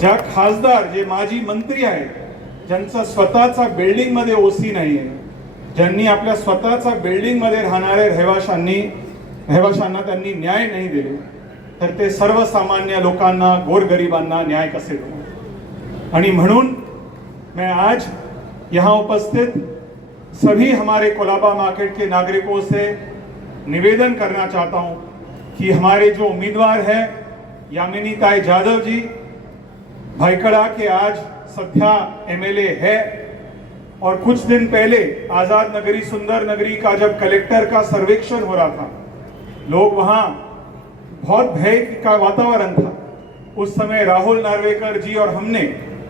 ज्या खासदार जे माजी मंत्री आहेत ज्यांचा स्वतःचा बिल्डिंगमध्ये ओसी नाही आहे ज्यांनी आपल्या स्वतःचा बिल्डिंगमध्ये राहणाऱ्या रहिवाशांनी रहिवाशांना त्यांनी न्याय नाही दिले तर ते सर्वसामान्य लोकांना गोरगरिबांना न्याय कसे देणार आणि म्हणून मैं आज यहाँ उपस्थित सभी हमारे कोलाबा मार्केट के नागरिकों से निवेदन करना चाहता हूं कि हमारे जो उम्मीदवार है यामिनी ताई जाधव जी भाईकड़ा के आज सध्या एमएलए है। और कुछ दिन पहले आजाद नगरी सुंदर नगरी का जब कलेक्टर का सर्वेक्षण हो रहा था लोग वहां बहुत भय का वातावरण था। उस समय राहुल नार्वेकर जी और हमने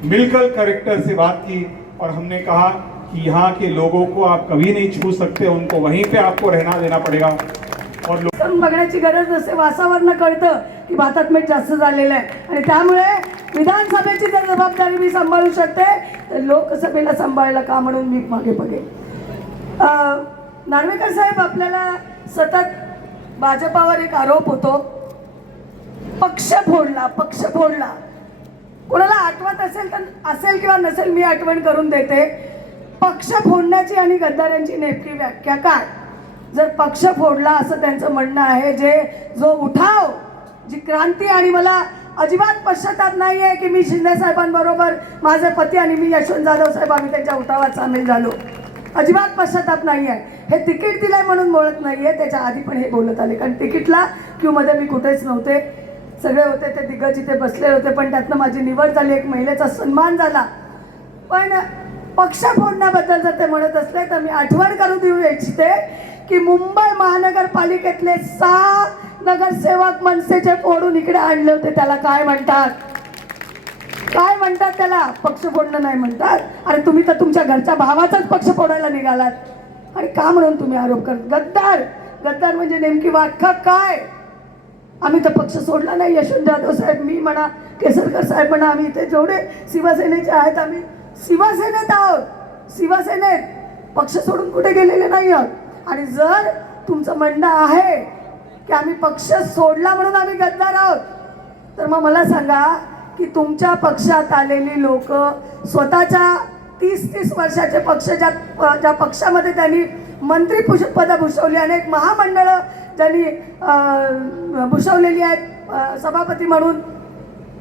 मिलकर कलेक्टर से बात की और हमने कहा कि यहाँ के लोगों को आप कभी नहीं छू सकते उनको वहीं पे आपको रहना देना पड़ेगा। और बघण्याची गरज नसते वासावरनं कळतं की भारतात मीठ जास्त झालेलं आहे. आणि त्यामुळे विधानसभेची जर जबाबदारी मी सांभाळू शकते तर लोकसभेला सांभाळलं का म्हणून मी मागे बघेन नार्वेकर साहेब आपल्याला सतत भाजपावर एक आरोप होतो. पक्ष फोडला पक्ष फोडला. कोणाला आठवत असेल तर असेल किंवा नसेल मी आठवण करून देते. पक्ष फोडण्याची आणि गद्दारांची नेमकी व्याख्या काय? जर पक्ष फोडला असं त्यांचं म्हणणं आहे जे जो उठाव जी क्रांती आणि मला अजिबात पश्चाताप नाही आहे की मी शिंदे साहेबांबरोबर माझे पती आणि मी यशवंत जाधव साहेब आम्ही त्यांच्या उठावात सामील झालो. अजिबात पश्चाताप नाही आहे हे तिकीट दिलंय म्हणून बोलत नाही आहे त्याच्या आधी पण हे बोलत आले. कारण तिकीटला क्यूमध्ये मी कुठेच नव्हते. सगळे होते ते दिग्गज इथे बसले होते पण त्यातनं माझी निवड झाली. एक महिलेचा सन्मान झाला. पण पक्ष फोडण्याबद्दल जर ते म्हणत असले तर मी आठवण करू देऊ इच्छिते की मुंबई महानगरपालिकेतले सहा नगरसेवक मनसेचे फोडून इकडे आणले होते त्याला काय म्हणतात? काय म्हणतात त्याला? पक्ष फोडणं नाही म्हणतात. आणि तुम्ही तर तुमच्या घरच्या भावाचाच पक्ष फोडायला निघालात. आणि का म्हणून तुम्ही आरोप करत? गद्दार! गद्दार म्हणजे नेमकी वाख्या काय? आम्ही तर पक्ष सोडला नाही यशवंत जाधव साहेब मी म्हणा केसरकर साहेब म्हणा आम्ही इथे जेवढे शिवसेनेचे आहेत आम्ही शिवसेनेत आहोत. शिवसेनेत पक्ष सोडून कुठे गेलेले नाही आहोत आणि जर तुमचं म्हणणं आहे की आम्ही पक्ष सोडला म्हणून आम्ही गद्दार आहोत. तर मग मला सांगा की तुमच्या पक्षात आलेली लोक स्वतःच्या तीस तीस वर्षाचे पक्ष ज्या ज्या पक्षामध्ये त्यांनी मंत्री पुष पदं भूषवली अनेक महामंडळं ज्यांनी भूषवलेली आहेत सभापती म्हणून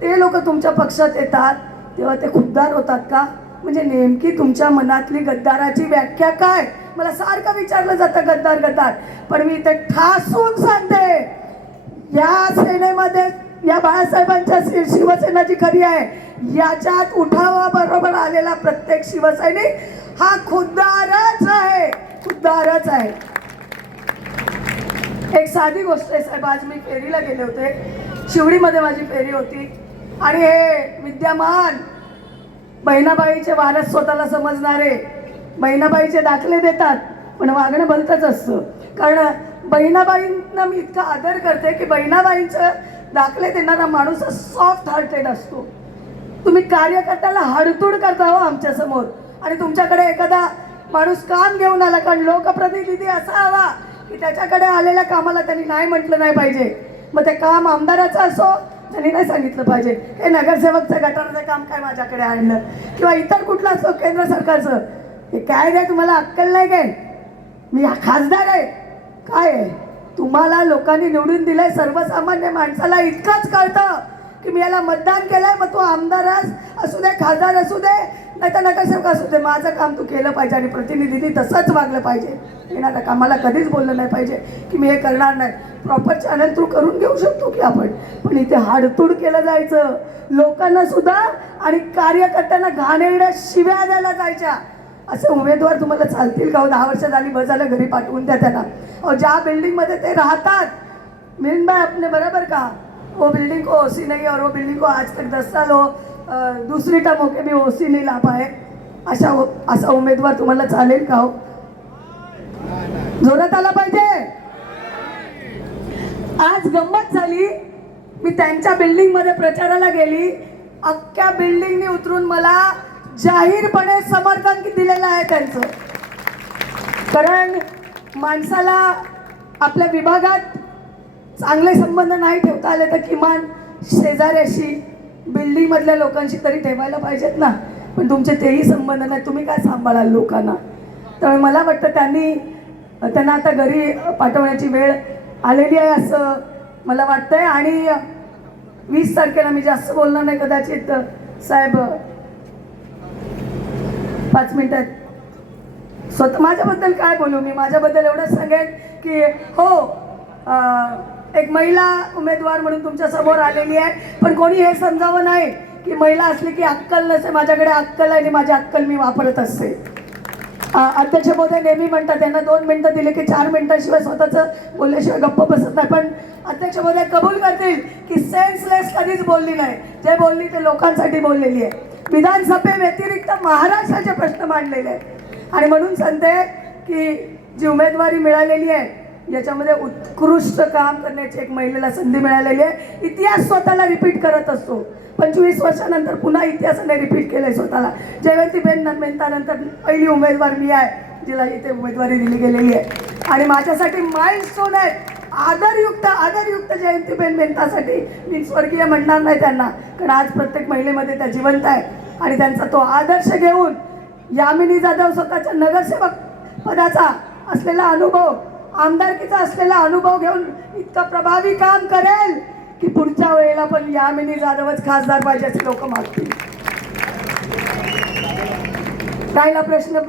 ते लोक तुमच्या पक्षात येतात तेव्हा ते खुद्दार होतात का? म्हणजे नेमकी तुमच्या मनातली गद्दाराची व्याख्या काय? मला सारखं विचारलं जातं गद्दार गद्दार. पण मी ते ठासून सांगते या सेनेमध्ये या बाळासाहेबांच्या शिवसेना जी खरी आहे. याच्यात उठावाबरोबर आलेला प्रत्येक शिवसैनिक हा खुद्दारच आहे खुद्दारच आहे. एक साधी गोष्ट आहे साहेब आज मी फेरीला गेले होते. शिवडीमध्ये माझी फेरी होती. आणि हे विद्यमान बहिणाबाईचे वारस स्वतःला समजणारे बहिणाबाईचे दाखले देतात पण वागणं भलतंच असतं. कारण बहिणाबाईंना मी इतका आदर करते की बहिणाबाईंचं दाखले देणारा माणूस सॉफ्ट हार्टेड असतो. तुम्ही कार्यकर्त्याला हडतूड करता हो आमच्यासमोर आणि तुमच्याकडे एखादा माणूस काम घेऊन आला कारण लोकप्रतिनिधी असा हवा की त्याच्याकडे आलेल्या कामाला त्यांनी नाही म्हटलं नाही पाहिजे. मग ते काम आमदाराचं असो त्यांनी नाही सांगितलं पाहिजे. हे नगरसेवकचं गटाराचं काम काय माझ्याकडे आणलं? किंवा इतर कुठलं असो केंद्र सरकारचं? हे काय रे तुम्हाला अक्कल नाही काय? मी खासदार आहे. काय आहे? तुम्हाला लोकांनी निवडून दिलंय सर्वसामान्य माणसाला इतकंच कळतं की मी याला मतदान केलंय मग तू आमदार असू दे खासदार असू दे नाही तर नगरसेवक असू दे. माझं काम तू केलं पाहिजे आणि प्रतिनिधींनी तसंच वागलं पाहिजे. येणाऱ्या कामाला कधीच बोललं नाही पाहिजे की मी हे करणार नाही. प्रॉपर चॅनल थ्रू करून घेऊ शकतो की आपण? पण इथे हाडतूड केलं जायचं. लोकांना सुद्धा आणि कार्यकर्त्यांना घाणेरड्या शिव्या द्यायला जायच्या. असे उमेदवार तुम्हाला चालतील का? हो दहा वर्ष झाली बस झालं घरी पाठवून द्या त्यांना. अहो ज्या बिल्डिंगमध्ये ते राहतात मिलिंद भाई आपने बरोबर का? वो बिल्डिंग को ओसी नहीं और वो बिल्डिंग को आज तक दस साल हो दुसरी टर्म ओके मी ओसी नाही लाभ आहे अशा असा उमेदवार तुम्हाला चालेल का हो? जोरात आला पाहिजे. आज गंमत झाली. मी त्यांच्या बिल्डिंगमध्ये प्रचाराला गेली. अख्ख्या बिल्डिंगनी उतरून मला जाहीरपणे समर्थन दिलं आहे त्यांचं कारण माणसाला आपल्या विभागात चांगले संबंध नाही ठेवता आले तर किमान शेजाऱ्याशी बिल्डिंगमधल्या लोकांशी तरी ठेवायला पाहिजेत ना. पण तुमचे तेही संबंध नाही. तुम्ही काय सांभाळाल लोकांना? तर मला वाटतं त्यांनी त्यांना आता घरी पाठवण्याची वेळ आलेली आहे असं मला वाटतंय. आणि वीस तारखेला मी जास्त बोलणार नाही कदाचित. साहेब पाच मिनिटात स्वतः माझ्याबद्दल काय बोलू? मी माझ्याबद्दल एवढंच सांगेन की हो एक महिला उमेदवार म्हणून तुमच्यासमोर आलेली आहे पण कोणी हे समजावं नाही की महिला असली की अक्कल नसे माझ्याकडे अक्कल आहे आणि माझी अक्कल मी वापरत असते. अध्यक्ष महोदय नेहमी म्हणतात त्यांना दोन मिनटं दिले की चार मिनटाशिवाय स्वतःचं बोलल्याशिवाय गप्प बसत नाही. पण अध्यक्ष महोदय कबूल करतील की सेन्सलेस कधीच बोलली नाही. जे बोलली ते लोकांसाठी बोललेली आहे. विधानसभे व्यतिरिक्त महाराष्ट्राचे प्रश्न मांडलेले आहेत. आणि म्हणून सांगते की जी उमेदवारी मिळालेली आहे याच्यामध्ये उत्कृष्ट काम करण्याची एक महिलेला संधी मिळालेली आहे. इतिहास स्वतःला रिपीट करत असतो. पंचवीस वर्षानंतर पुन्हा इतिहासाने रिपीट केलंय स्वतःला. जयवंतीबेन मेहतानंतर पहिली उमेदवार मी आहे जिला इथे उमेदवारी दिली गेलेली आहे. आणि माझ्यासाठी माइल स्टोन आहेत. आदरयुक्त आदरयुक्त जयंतीबेन मेहतासाठी मी स्वर्गीय म्हणणार नाही त्यांना. कारण आज प्रत्येक महिलेमध्ये त्या जिवंत आहे. आणि त्यांचा तो आदर्श घेऊन यामिनी जाधव स्वतःच्या नगरसेवक पदाचा असलेला अनुभव आमदारकीचा असलेला अनुभव घेऊन इतकं प्रभावी काम करेल की पुढच्या वेळेला पण यामिनी जाधवच खासदार पाहिजे असे लोक मागतील. राहिला प्रश्न